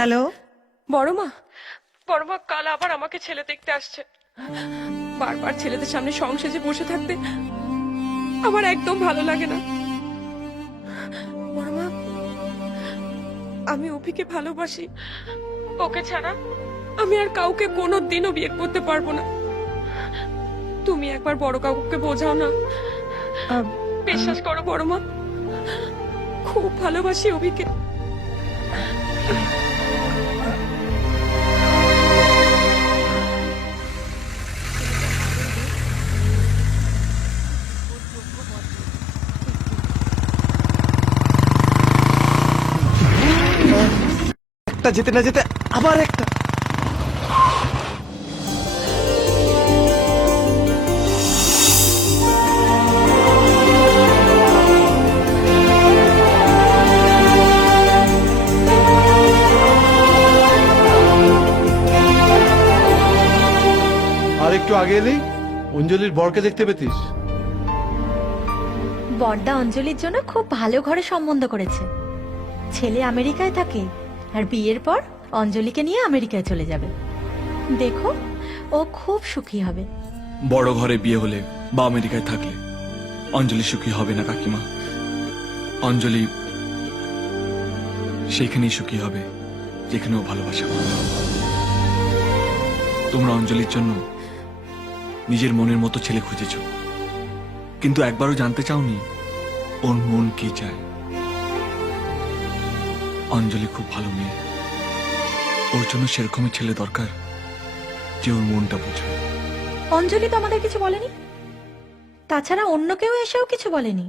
Hello. বড় মা, বড় মা কাল আবার আমাকে ছেলে দেখতে আসছে। বারবার ছেলেদের সামনে সংসেজে বসে থাকতে আমার একদম ভালো লাগে না। বড় মা, আমি অভিকে ভালোবাসি। ওকে ছাড়া আমি আর কাউকে কোনোদিনও বিয়ে করতে পারবো না। তুমি একবার বড় কাকুকে বোঝাও না। বিশ্বাস করো বড় মা, খুব ভালোবাসি অভিকে। একটা যেতে না যেতে আবার একটা। আর একটু আগে এলেই অঞ্জলির বরকে দেখতে পেতিস। বড়দা অঞ্জলির জন্য খুব ভালো ঘরে সম্বন্ধ করেছে। ছেলে আমেরিকায় থাকে আর বিয়ের পর অঞ্জলিকে নিয়ে আমেরিকায় চলে যাবে। দেখো, ও খুব সুখী হবে। বড় ঘরে বিয়ে হলে বা আমেরিকায় থাকলে অঞ্জলি সুখী হবে না কাকিমা। অঞ্জলি সেখানেই সুখী হবে যেখানে ও ভালোবাসা পাবে। তোমরা অঞ্জলির জন্য নিজের মনের মতো ছেলে খুঁজেছ, কিন্তু একবারও জানতে চাওনি ওর মন কি চায়। অঞ্জলি খুব ভালো মেয়ে, ওর জন্য সেরকমই ছেলে দরকার যে ওর মনটা বোঝে। অঞ্জলি তো আমাদের কিছু বলেনি, তাছাড়া অন্য কেউ এসেও কিছু বলেনি।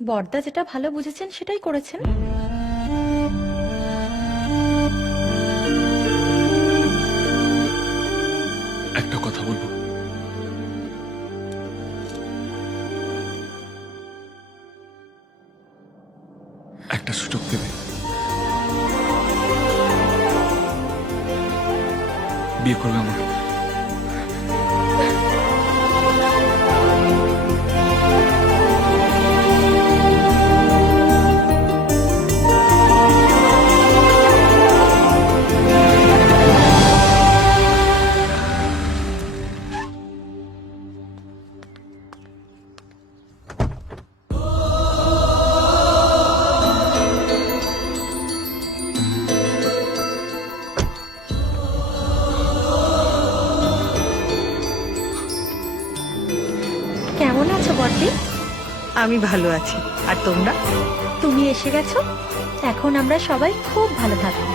বড়দা যেটা ভালো বুঝেছেন সেটাই করেছেন। একটা কথা বলবো, একটা সুযোগ দেবে? বিয়ে করবে আমাকে? কেমন আছো বড়দি? আমি ভালো আছি, আর তোমরা? তুমি এসে গেছো, এখন আমরা সবাই খুব ভালো থাকবো।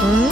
হুম।